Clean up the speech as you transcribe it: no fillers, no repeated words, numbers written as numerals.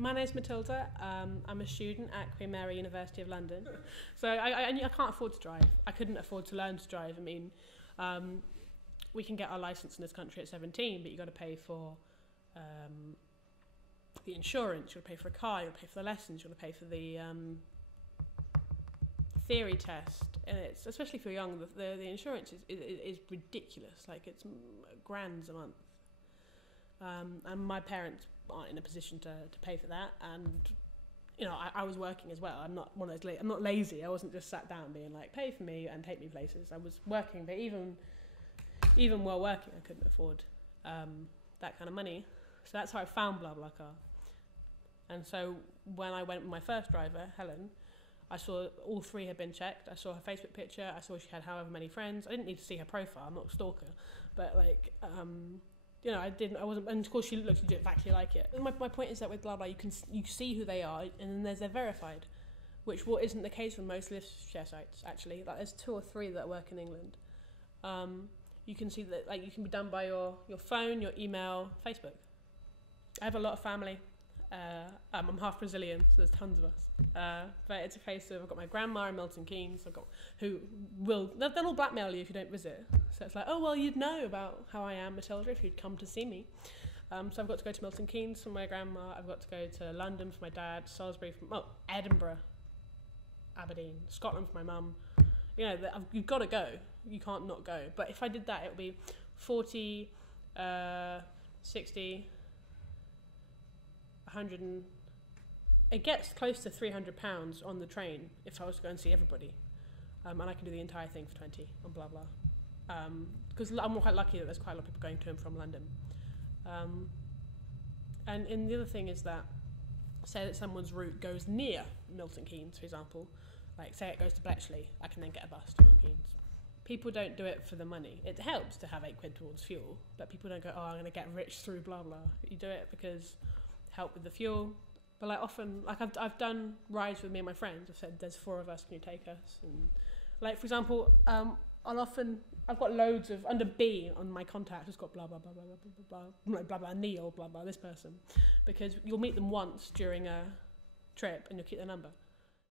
my name's Matilda. I'm a student at Queen Mary University of London. So I can't afford to drive. I couldn't afford to learn to drive. I mean, we can get our license in this country at 17, but you've got to pay for the insurance, you'll pay for a car, you'll pay for the lessons, you'll pay for the theory test, and it's, especially if you're young, the insurance is ridiculous. Like, it's grands a month, and my parents aren't in a position to pay for that. And you know, I was working as well. I'm not one of those. I'm not lazy. I wasn't just sat down being like, pay for me and take me places. I was working, but even while working, I couldn't afford that kind of money. So that's how I found BlaBlaCar. And so when I went with my first driver, Helen, I saw all three had been checked. I saw her Facebook picture. I saw she had however many friends. I didn't need to see her profile. I'm not a stalker. But like, you know, I wasn't, and of course she looks exactly like it. And my point is that with BlaBla, you see who they are, and then they're verified, which isn't the case with most lift share sites, actually. Like, there's 2 or 3 that work in England. You can see that, like, you can be done by your phone, your email, Facebook. I have a lot of family. I'm half Brazilian, so there's tons of us. But it's a case of, I've got my grandma in Milton Keynes, they'll all blackmail you if you don't visit. So it's like, oh, well, you'd know about how I am, Matilda, if you'd come to see me. So I've got to go to Milton Keynes for my grandma, I've got to go to London for my dad, Salisbury Edinburgh, Aberdeen, Scotland for my mum. You know, you've got to go. You can't not go. But if I did that, it would be 40, 60, 100, and it gets close to £300 on the train if I was to go and see everybody. And I can do the entire thing for 20 on BlaBla. Because I'm quite lucky that there's quite a lot of people going to and from London. And the other thing is that, say that someone's route goes near Milton Keynes, for example, like say it goes to Bletchley, I can then get a bus to Milton Keynes. People don't do it for the money. It helps to have £8 towards fuel, but people don't go, oh, I'm going to get rich through BlaBla. You do it because help with the fuel. But like often, like I've done rides with me and my friends. I've said, there's 4 of us, can you take us? And like, for example, I've got loads of, under B on my contacts, it's got blah, blah, blah, blah, blah, blah, blah, like blah, blah, Neil, blah, blah, this person. Because you'll meet them once during a trip and you'll keep their number.